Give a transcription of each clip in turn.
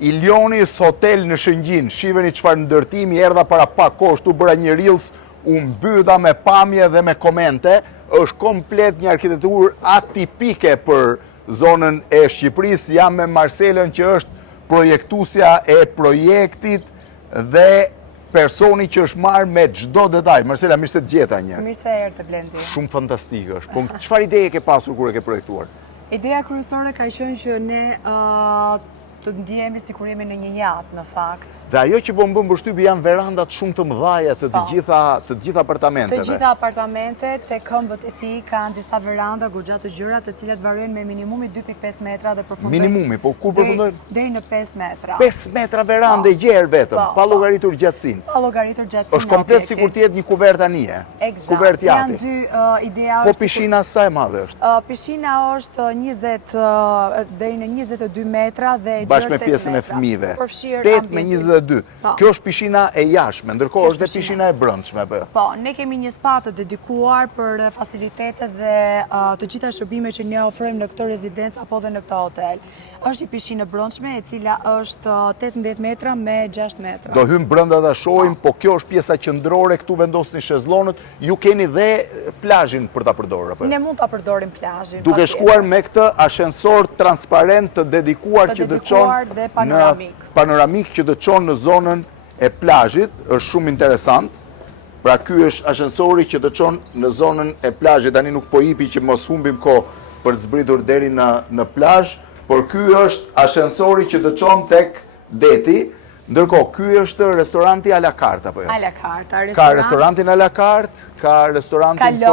Ilionis Hotel në Shëngjin, shiveni çfarë ndërtimi, erdha para pak kohë, u bëra një reels, u mbyta me pamje dhe me komente, është komplet një arkitekturë atipike për zonën e Shqipërisë. Jam me Marcelën që është projektusja e projektit dhe personi që është marrë me çdo detaj. Marcela, mirë se të gjeta një. Mirë se erdhe Blendi. Shumë fantastike është. Po çfarë ideje ke pasur kur e ke projektuar? Ideja kryesore ka qenë që ne të ndjehemi sikur jemi në një yacht në fakt. Dhe ajo që po më bën përshtypje janë verandat shumë të mëdha të gjitha apartamenteve. Të gjitha apartamentet te këmbët e tij kanë disa veranda goxha të gjëra, të cilat variojnë me minimumi 2.5 metra dhe përfundojnë. Minimumi, po ku përfundojnë? Deri në 5 metra. 5 metra verandë gjerë vetëm, pa llogaritur gjatësinë. Pa llogaritur gjatësinë. Është komplet sikur të jetë një kuvert anije. Eksakt. Janë dy ideja. Po pishina sa e madhe është? Pishina është 20 deri në 22 metra dhe bashkë me pjesën e fëmijëve. 8 me 22. Kjo është pishina e jashtme, ndërkohë është dhe pishina e brendshme. Po, ne kemi një spa të dedikuar për facilitetet dhe të gjitha shërbimet që ne ofrojmë në këtë rezidencë apo dhe në këtë hotel. Është një pishinë e brendshme e cila është 18 metra me 6 metra. Do hym brenda ta shohim, po kjo është pjesa qendrore, këtu vendosni shezllonët, ju keni dhe plazhin për ta përdorur apo? Ne mund ta përdorim plazhin. Duke shkuar me këtë ashensor transparent të dedikuar që të çon dhe panoramik që të çon në zonën e plazhit, është shumë interesant. Pra ky është ashensori që të çon në zonën e plazhit. Tani nuk po hipi që mos humbim kohë për të zbritur deri në plazh, por ky është ashensori që të çon tek deti. Ndërkohë, ky është restoranti à la carte apo jo? À la carte. Ka restorantin à la carte, ka restorantin për...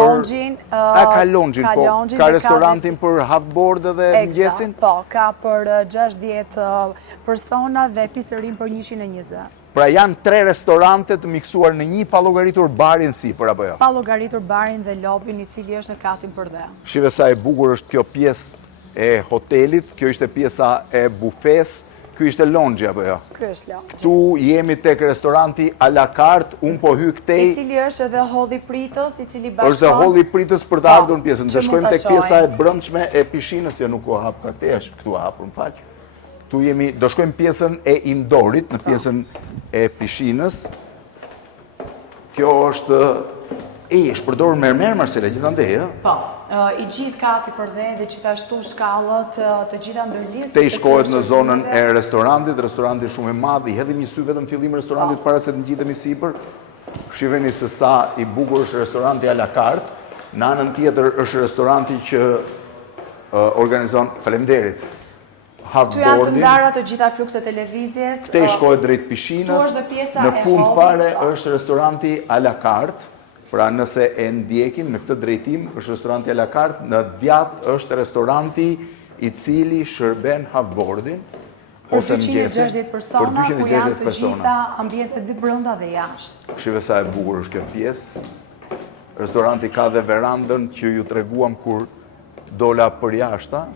Ka lounge-in, po. Ka restorantin për half-board dhe mëngjesin? Po, ka për 60 persona dhe piserin për 120. Pra janë 3 restorante të miksuar në një, pa llogaritur barin si, për apo jo? Pa llogaritur barin dhe lobin i cili është në katin për dhe. Shive sa e bukur është kjo pjesë e hotelit, kjo ishte pjesa e bufes, kjo ishte lounge apo jo? Kjo është lounge. Këtu jemi tek restoranti à la carte, unë po hy këtej. I cili është edhe holli pritës, i cili bashkon. Është dhe holli pritës për të ardhur në pjesën. Dhe shkojmë tek pjesa e brendshme e pishinës, jo nuk u hap kartesh, këtu u hapur, më fal. Këtu jemi, do shkojmë pjesën e indorit, në pjesën e pishinës. Kjo është është përdorur mermer, Marcela, gjithandej, ë? Po, i gjithë kati për dhe dhe gjithashtu shkallët, të gjitha ndërlisë. Te i shkohet në zonën e restorantit, restoranti shumë i madh, i hedhim një sy vetëm fillim restorantit para se të ngjitemi sipër. Shiheni se sa i bukur është restoranti à la carte. Në anën tjetër është restoranti që organizon, faleminderit, half-boarding. Ty janë të ndara të gjitha flukset televizjes. Te i shkohet drejt pishinës. Në fund fare është restoranti à la carte. Pra nëse e ndjekim në këtë drejtim, është restoranti à la carte, në djathtë është restoranti i cili shërben half-boarding ose mëngjesin për 260 persona, ku janë të gjitha ambientet dhe brenda dhe jashtë. Shive sa e bukur është kjo pjesë. Restoranti ka dhe verandën që ju treguam kur dola për jashta.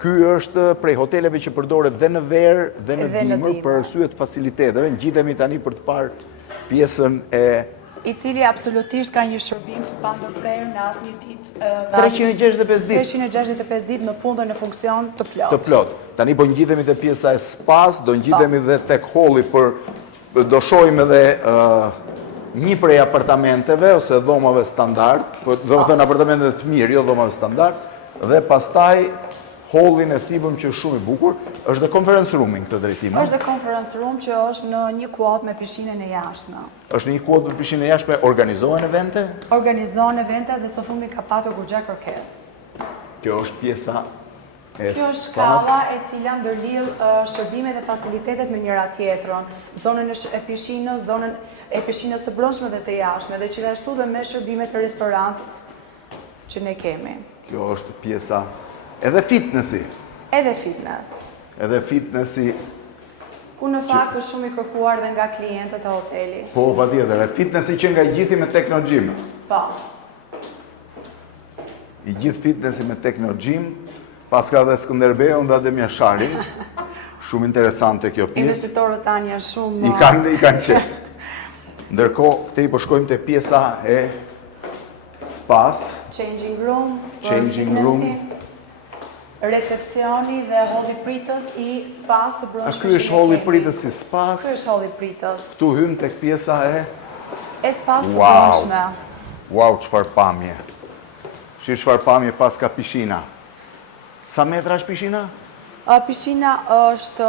Ky është prej hoteleve që përdoret dhe në verë dhe në dimër për arsye të faciliteteve. Ngjitemi tani për të parë pjesën i cili absolutisht ka një shërbim të pandërprerë në asnjë ditë. 365 ditë. 365 ditë në punë dhe në funksion të plot. Të plot. Tani po ngjitemi te pjesa e spas, do ngjitemi dhe tek holli do shohim edhe një prej apartamenteve ose dhomave standard, do të thënë apartamentet të mirë, jo dhomave standard, dhe pastaj hallin e sipëm që është shumë i bukur, është dhe conference room në këtë drejtim. Është dhe conference room që është në një kuadër me pishinën e jashtme. Është në një kuadër me pishinën e jashtme, organizohen evente? Organizohen evente dhe së fundmi ka patur goxha kërkesë. Kjo është pjesa e spas. Kjo është shkalla e cila ndërlidh shërbimet dhe facilitetet me njëra tjetrën, zonën e pishinës, zonën e pishinës së brendshme dhe të jashtme, dhe gjithashtu dhe me shërbimet e restorantit që ne kemi. Kjo është pjesa edhe fitnessi. Edhe fitness. Edhe fitnessi. Ku në fakt është shumë i kërkuar dhe nga klientët e hotelit. Po, patjetër. Fitnessi që nga gjithi me Technogym. Po. I gjithë fitnessi me Technogym, pas ka dhe Skënderbeu nda dhe Mjasharin. Shumë interesante kjo pjesë. Investitorët tanë janë shumë... I kanë qef. Ndërkohë, këte i përshkojmë të pjesa e spas. Changing room. Changing room. Recepcioni dhe holli pritës i spas së A brendshme. ky është holli pritës si spas? Ky është holli pritës. Këtu hyn tek pjesa e spas së Wow. brendshme. Wow, çfarë pamje. Shi çfarë pamje pas ka pishina. Sa metra është pishina? Pishina është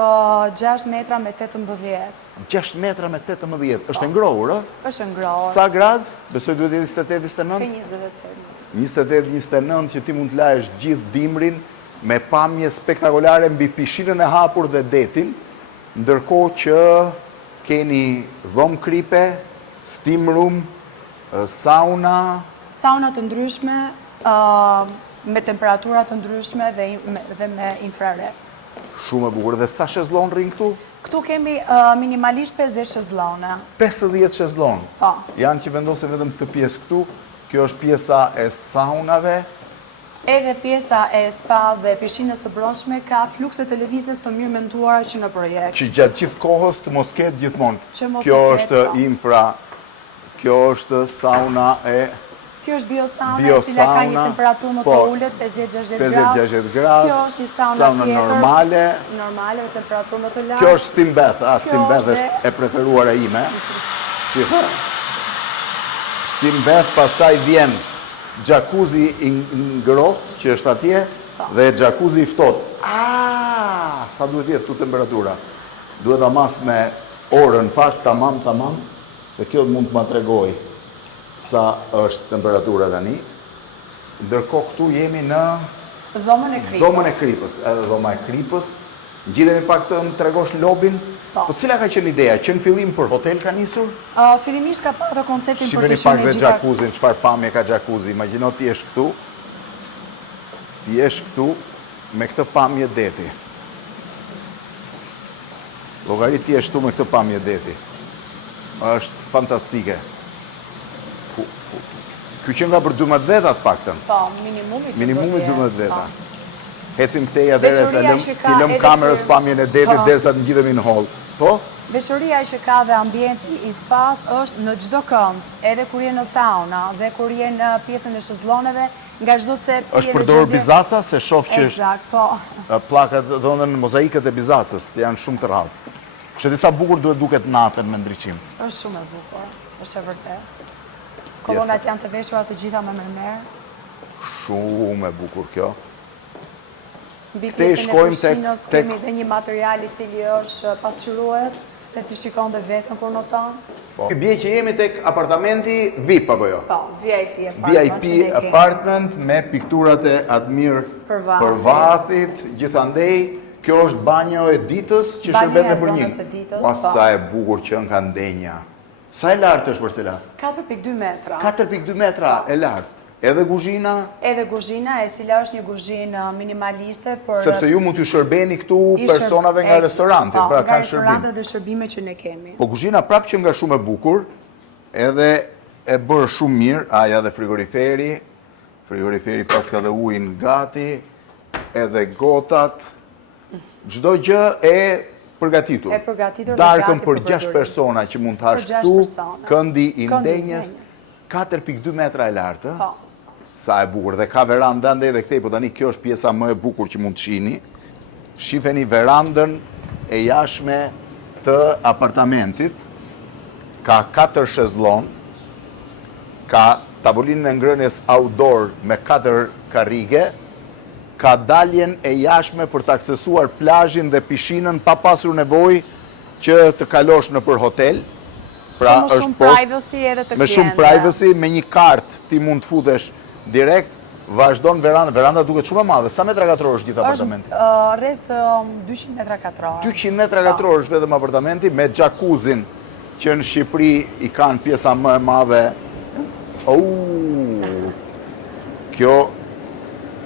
6 metra me 18. 6 metra me 18. Është e ngrohur, ë? Është ngrohur. Sa grad? Besoj duhet jetë 28, Ka 29? 28. 28-29 që ti mund të lahesh gjithë dimrin me pamje spektakolare mbi pishinën e hapur dhe detin, ndërkohë që keni dhomë kripe, steam room, sauna, Sauna të ndryshme, me temperatura të ndryshme dhe me infrared. shumë e bukur. Dhe sa shezlon rrin këtu? Këtu kemi minimalisht 50 shezllone. 50 shezlon. Po. Janë që vendosen vetëm këtë pjesë këtu. Kjo është pjesa e saunave. Edhe pjesa e spas dhe e pishinës së brendshme ka flukse televizes të mirë menduara që në projekt. Që gjatë gjithë kohës të mos ketë gjithmonë. Që mos Kjo të ketë, është po. infra, kjo është sauna e Kjo është biosauna, e cila ka një temperaturë më të ulët, 50-60 gradë. 50-60 gradë. Kjo është një sauna tjetër. normale. Normale, me temperaturë më të lartë. Kjo është steam bath, steam bath është është e preferuara ime. Shifë. Steam bath, pastaj vjen jacuzzi i ngrohtë që është atje dhe jacuzzi i ftohtë. Sa duhet jetë tu temperatura? Duhet ta mas me orën fakt tamam, se kjo mund të ma tregoj sa është temperatura tani. Ndërkohë këtu jemi në Dhomën e kripës. dhomën e kripës, edhe dhoma e kripës. Ngjidhemi pak të më tregosh lobin. Po cila ka qenë ideja? Që në fillim për hotel ka nisur? Fillimisht ka patë konceptin për Shqipëri të pak qenë dhe gjitha. jacuzzi, çfarë pamje ka jacuzzi. Imagjino ti jesh këtu. Ti jesh këtu me këtë pamje deti. Llogarit ti jesh këtu me këtë pamje deti. Është fantastike. Ky që nga për 12 veta të paktën. Po, minimumi. Minimumi 12 veta. Ecim këteja dhe Veçoria që ka ti lëm edhe kamerës kur- pamjen e detit Po. derisa të ngjidhemi në hall. Po? Veçoria që ka dhe ambienti i spas është në çdo kënd, edhe kur je në sauna dhe kur je në pjesën e shezlloneve, nga çdo cep ti Është përdorur bizaca se shoh që është Eksakt, po. pllakat, domethënë mozaikët e bizacës janë shumë të rrallë. Kështë disa bukur duhet duket natën me ndriçim. Është shumë e bukur, është e vërtet. Kolonat janë të veshura të gjitha me mermer. Shumë e bukur kjo. Mbi Këte i pjesën e shkojmë pishinës tek- kemi dhe një material i cili është pasqyrues dhe të shikon dhe vetën kur noton. Po. Bie që jemi tek apartamenti VIP apo jo? Po, VIP VIP apartment me pikturat e Admir Përvathit. Përvathit, gjithandej kjo është banjo e ditës që Banjoja shërbet e në për zonës e ditës, Pa po. sa e bukur që nga ndenja. Sa e lartë është përsela? 4.2 metra. 4.2 metra e lartë. Edhe kuzhina, Edhe kuzhina, e cila është një kuzhinë minimaliste për sepse ju mund t'ju shërbeni këtu personave nga restoranti, pra nga kanë shërbim. restorantet dhe shërbime që ne kemi. Po kuzhina prapë që nga shumë e bukur, edhe e bërë shumë mirë, aja dhe frigoriferi pas ka dhe ujin gati, edhe gotat, çdo gjë e përgatitur. E përgatitur dhe Darkën gati për për 6 përdorim. persona që mund të hash Për 6 këtu, persona. këndi i Këndi i ndenjes, ndenjes. 4.2 metra e lartë. Po. Sa e bukur, dhe ka veranda ndaj dhe këtej, po tani kjo është pjesa më e bukur që mund të shihni. Shifeni verandën e jashtme të apartamentit. Ka 4 shezllon, ka tavolinën e ngrënies outdoor me 4 karrige, ka daljen e jashtme për të aksesuar plazhin dhe pishinën pa pasur nevojë që të kalosh në për hotel. Pra Me është shumë poshtë, privacy edhe të me shumë klientëve. privacy, me një kartë ti mund të futesh direkt, vazhdon veranda duket shumë e madhe. Sa metra katror është gjithë apartamenti? Është rreth 200 metra katror. 200 metra katror është vetëm apartamenti me jacuzzin që në Shqipëri i kanë pjesa më e madhe. Kjo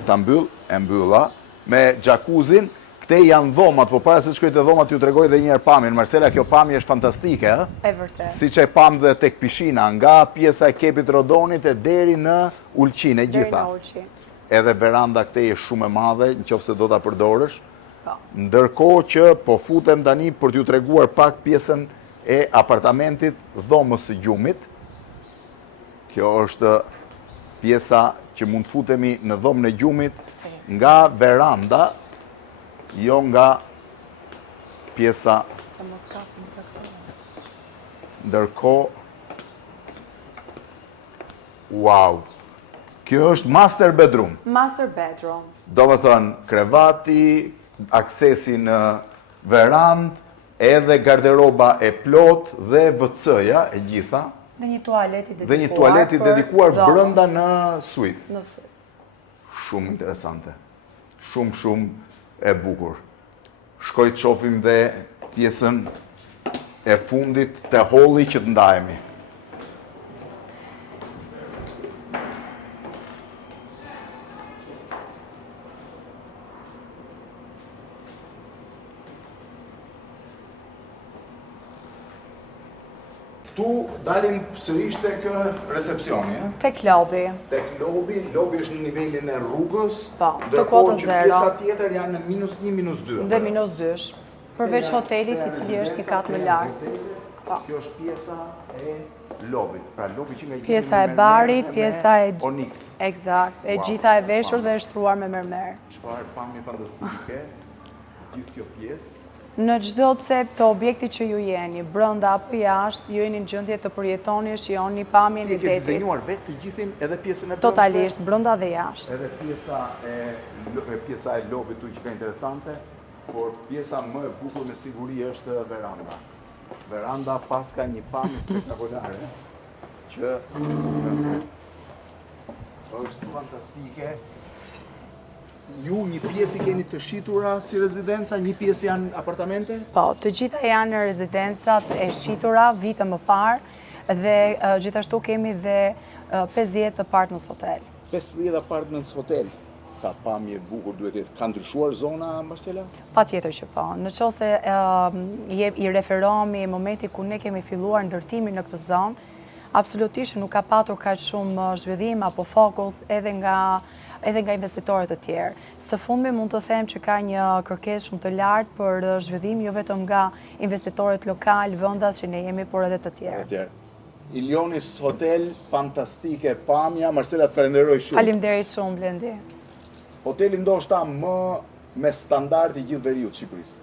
ta mbyll, e mbylla me jacuzzin. Këte janë dhomat, po para se të shkoj te dhomat ju tregoj edhe një herë pamjen. Marcela, kjo pamje është fantastike, ë? E vërtet. Si që e pam dhe tek pishina, nga pjesa e kepit rodonit e deri në ulqin e Deri gjitha. në Ulqin. Edhe veranda këtej është shumë e madhe, në qoftë se do ta përdorësh. Po. Ndërkohë që po futem tani për t'ju treguar pak pjesën e apartamentit dhomës së gjumit. Kjo është pjesa që mund të futemi në dhomën e gjumit nga veranda, jo nga pjesa. Se mos kapim të shkojnë. Ndërkohë, wow, kjo është master bedroom. Master bedroom. Do më thënë, krevati, aksesi në verand, edhe garderoba e plot dhe WC-ja e gjitha. Dhe një tualeti dedikuar. Dhe një tualeti dedikuar brenda në suite. Në suite. Shumë interesante. Shumë e bukur. Shkoj të shofim dhe pjesën e fundit të holli që të ndajemi. Këtu dalim sërish tek recepcioni, Tek lobi. Tek lobi është në nivelin e rrugës, Po, të ndërkohë kotës që zero. pjesa tjetër janë në -1, -2. Dhe -2. Përveç hotelit i cili është një kat më larg. Po. Kjo është pjesa e lobit. Pra lobi që nga i Pjesa e barit, pjesa e Onyx. Eksakt, e Wow, gjitha e veshur dhe e shtruar me mermer. Çfarë pamje fantastike. Gjithë kjo pjesë. Në çdo cep të objektit që ju jeni, brenda apo jashtë, ju jeni në gjendje të përjetoni, shihoni pamjen Ti e ke detit. dizenjuar vetë të gjithin edhe pjesën e Totalisht, brenda dhe jashtë. Edhe pjesa e lobit tu që ka interesante, por pjesa më e bukur me siguri është veranda. Veranda pas ka një pamje spektakolare që është fantastike. Ju një pjesë i keni të shitura si rezidenca, një pjesë janë apartamente? Po, të gjitha janë në rezidencat e shitura vite më parë dhe gjithashtu kemi dhe 50 apartments hotel. 50 apartments hotel. Sa pamje bukur duhet jetë. Ka ndryshuar zona, Marcela? Pa tjetër që po. Në qoftë se i referohemi momenti ku ne kemi filluar ndërtimin në këtë zonë, absolutisht nuk ka patur kaq shumë zhvillim apo fokus edhe nga investitorët të tjerë. Së fundmi mund të them që ka një kërkesë shumë të lartë për zhvillim jo vetëm nga investitorët lokal, vendas që ne jemi, por edhe të tjerë. Ilionis Hotel, fantastike pamja. Marcela, të falenderoj shumë. Faleminderit shumë, Blendi. Hoteli ndoshta më me standard i gjithë veriut Shqipërisë.